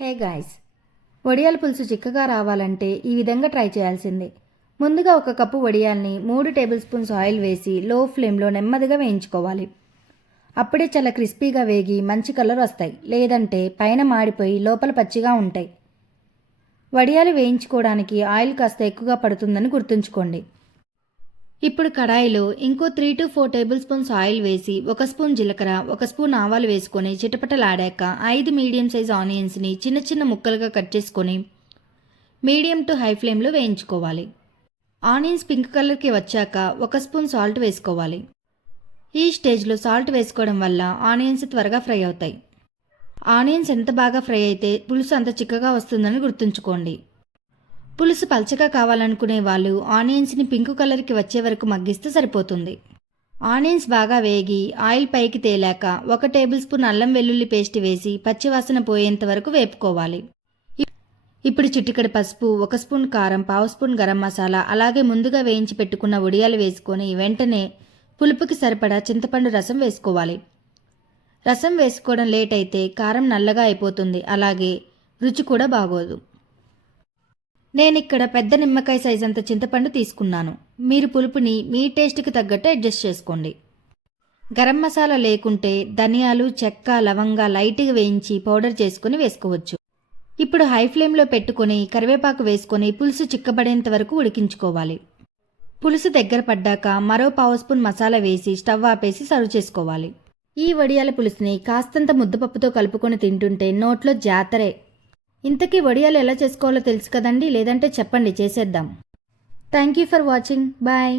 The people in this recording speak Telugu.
హే గాయ్స్ వడియాల పులుసు చిక్కగా రావాలంటే ఈ విధంగా ట్రై చేయాల్సిందే. ముందుగా ఒక కప్పు వడియాల్ని మూడు టేబుల్ స్పూన్స్ ఆయిల్ వేసి లో ఫ్లేమ్లో నెమ్మదిగా వేయించుకోవాలి. అప్పుడే చాలా క్రిస్పీగా వేగి మంచి కలర్ వస్తాయి లేదంటే పైన మాడిపోయి లోపల పచ్చిగా ఉంటాయి. వడియాలు వేయించుకోవడానికి ఆయిల్ కాస్త ఎక్కువగా పడుతుందని గుర్తుంచుకోండి. ఇప్పుడు కడాయిలో ఇంకో three two four tablespoons oil వేసి ఒక స్పూన్ జీలకర్ర ఒక స్పూన్ ఆవాలు వేసుకొని చిటపటలాడాక ఐదు మీడియం సైజ్ ఆనియన్స్ని చిన్న చిన్న ముక్కలుగా కట్ చేసుకొని మీడియం టు హై ఫ్లేమ్లో వేయించుకోవాలి. ఆనియన్స్ పింక్ కలర్కి వచ్చాక ఒక స్పూన్ సాల్ట్ వేసుకోవాలి. ఈ స్టేజ్లో సాల్ట్ వేసుకోవడం వల్ల ఆనియన్స్ త్వరగా ఫ్రై అవుతాయి. ఆనియన్స్ ఎంత బాగా ఫ్రై అయితే పులుసు అంత చిక్కగా వస్తుందని గుర్తుంచుకోండి. పులుసు పల్చగా కావాలనుకునే వాళ్ళు ఆనియన్స్ని పింక్ కలర్కి వచ్చే వరకు మగ్గిస్తే సరిపోతుంది. ఆనియన్స్ బాగా వేగి ఆయిల్ పైకి తేలాక ఒక టేబుల్ స్పూన్ అల్లం వెల్లుల్లి పేస్ట్ వేసి పచ్చివాసన పోయేంత వరకు వేపుకోవాలి. ఇప్పుడు చిటికెడు పసుపు ఒక స్పూన్ కారం పావు స్పూన్ గరం మసాలా అలాగే ముందుగా వేయించి పెట్టుకున్న ఉడియాలు వేసుకొని వెంటనే పులుపుకి సరిపడా చింతపండు రసం వేసుకోవాలి. రసం వేసుకోవడం లేట్ అయితే కారం నల్లగా అయిపోతుంది అలాగే రుచి కూడా బాగోదు. నేను ఇక్కడ పెద్ద నిమ్మకాయ సైజ్ అంత చింతపండు తీసుకున్నాను. మీరు పులుపుని మీ టేస్ట్కి తగ్గట్టు అడ్జస్ట్ చేసుకోండి. గరం మసాలా లేకుంటే ధనియాలు చెక్క లవంగా లైట్గా వేయించి పౌడర్ చేసుకుని వేసుకోవచ్చు. ఇప్పుడు హై ఫ్లేమ్లో పెట్టుకొని కరివేపాకు వేసుకొని పులుసు చిక్కబడేంత వరకు ఉడికించుకోవాలి. పులుసు దగ్గర పడ్డాక మరో పావు స్పూన్ మసాలా వేసి స్టవ్ ఆపేసి సర్వ్ చేసుకోవాలి. ఈ వడియాల పులుసుని కాస్తంత ముద్దపప్పుతో కలుపుకొని తింటుంటే నోట్లో జాతరే. ఇంతకీ వడియాలు ఎలా చేసుకోవాలో తెలుసు కదండి? లేదంటే చెప్పండి చేసేద్దాం. Thank you for watching bye